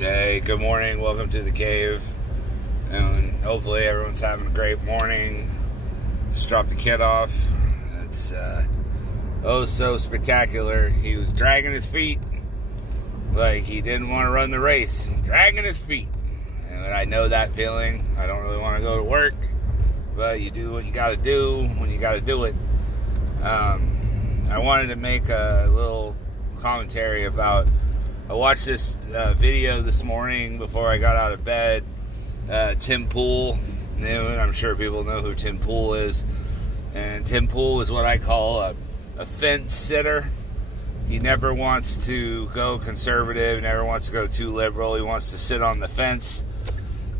Hey, good morning. Welcome to the cave. And hopefully everyone's having a great morning. Just dropped the kid off. It's oh so spectacular. He was dragging his feet like he didn't want to run the race. Dragging his feet. And I know that feeling. I don't really want to go to work, but you do what you got to do when you got to do it. I wanted to make a little commentary about, I watched this video this morning before I got out of bed. Tim Pool, I'm sure people know who Tim Pool is. And Tim Pool is what I call a fence sitter. He never wants to go conservative, never wants to go too liberal. He wants to sit on the fence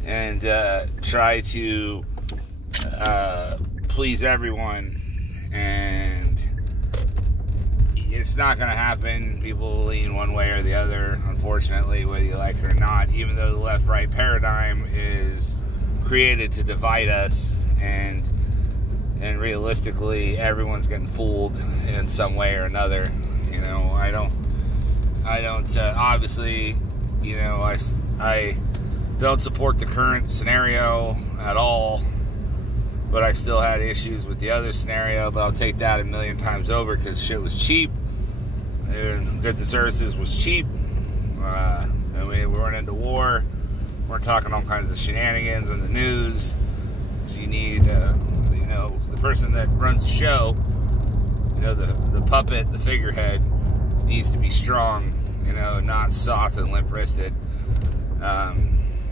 and try to please everyone. And it's not going to happen. People will lean one way or the other, unfortunately, whether you like it or not, even though the left-right paradigm is created to divide us, and realistically, everyone's getting fooled in some way or another. You know, I don't, obviously, you know, I don't support the current scenario at all, but I still had issues with the other scenario, but I'll take that a million times over because shit was cheap. And goods and services was cheap. And we weren't into war. We're talking all kinds of shenanigans in the news. You need, you know, the person that runs the show, you know, the puppet, the figurehead, needs to be strong, you know, not soft and limp-wristed. I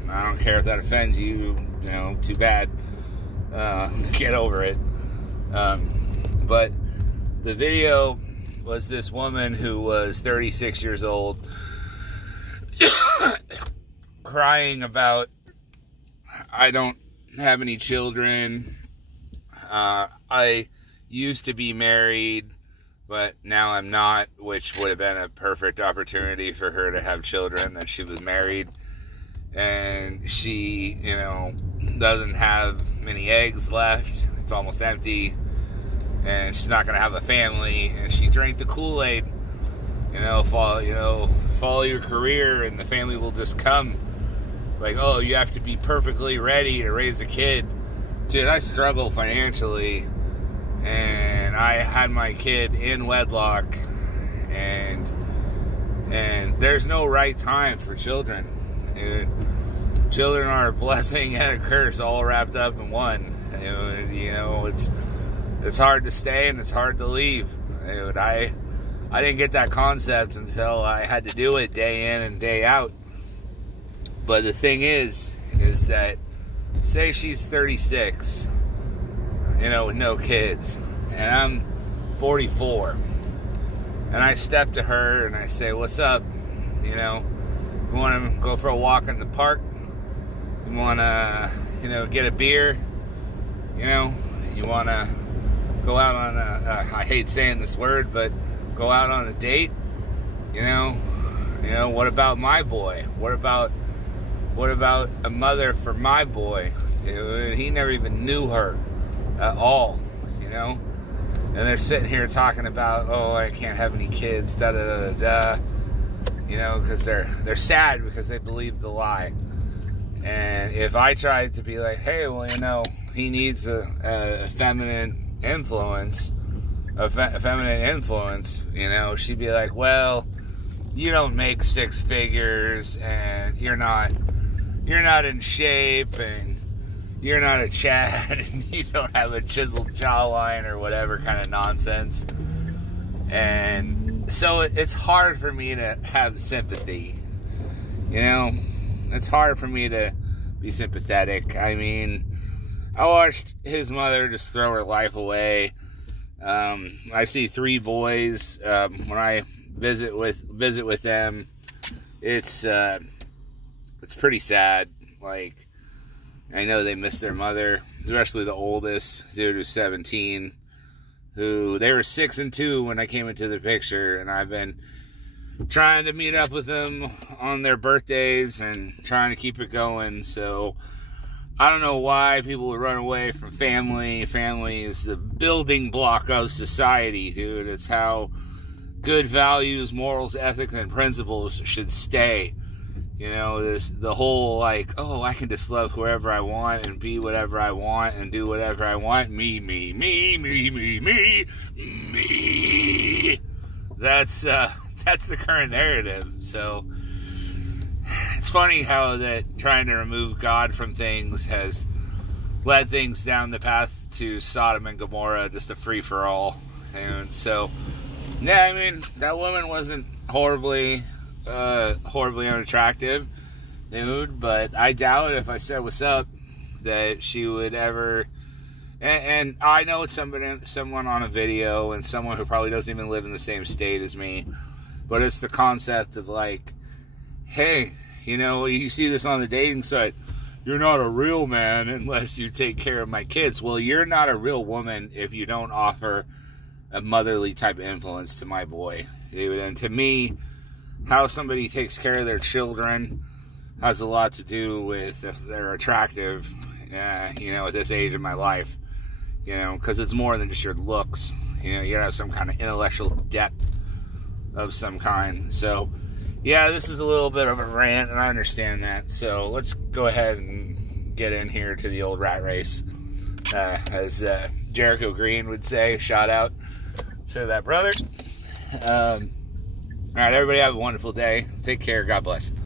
don't care if that offends you, you know, too bad. Get over it. But the video was this woman who was 36 years old crying about, I don't have any children. I used to be married, but now I'm not, which would have been a perfect opportunity for her to have children, that she was married. And she, you know, doesn't have many eggs left. It's almost empty. And she's not going to have a family. And she drank the Kool-Aid. You know, follow your career and the family will just come. Like, oh, you have to be perfectly ready to raise a kid. Dude, I struggle financially. And I had my kid in wedlock. And there's no right time for children. And children are a blessing and a curse all wrapped up in one. You know, it's hard to stay and it's hard to leave. I didn't get that concept until I had to do it day in and day out. But the thing is that, say she's 36, you know, with no kids, and I'm 44, and I step to her and I say, what's up? You know, you want to go for a walk in the park? You want to, you know, get a beer? You know, you want to go out on I hate saying this word, but go out on a date? You know, what about my boy? What about a mother for my boy? He never even knew her at all, you know? And they're sitting here talking about, oh, I can't have any kids, da-da-da-da-da. You know, because they're sad because they believe the lie. And if I tried to be like, hey, well, you know, he needs a feminine influence, you know, she'd be like, well, you don't make six figures, and you're not in shape, and you're not a Chad, and you don't have a chiseled jawline or whatever kind of nonsense. And so it's hard for me to have sympathy, you know? It's hard for me to be sympathetic. I mean, I watched his mother just throw her life away. I see three boys when I visit with them. It's pretty sad. Like, I know they miss their mother, especially the oldest dude who's 17. Who they were 6 and 2 when I came into the picture, and I've been trying to meet up with them on their birthdays and trying to keep it going. So I don't know why people would run away from family. Family is the building block of society, dude. It's how good values, morals, ethics, and principles should stay. You know, the whole like, oh, I can just love whoever I want and be whatever I want and do whatever I want. Me. That's the current narrative. So it's funny how that trying to remove God from things has led things down the path to Sodom and Gomorrah, just a free-for-all. And so, yeah, I mean, that woman wasn't horribly unattractive, dude, but I doubt if I said what's up that she would ever, and I know it's someone on a video and someone who probably doesn't even live in the same state as me, but it's the concept of like, hey, you know, you see this on the dating site, you're not a real man unless you take care of my kids. Well, you're not a real woman if you don't offer a motherly type of influence to my boy, dude. And to me, how somebody takes care of their children has a lot to do with if they're attractive, you know, at this age of my life, you know, because it's more than just your looks. You know, you gotta have some kind of intellectual depth of some kind. So, yeah, this is a little bit of a rant, and I understand that. So let's go ahead and get in here to the old rat race. As Jericho Green would say, shout out to that brother. All right, everybody have a wonderful day. Take care. God bless.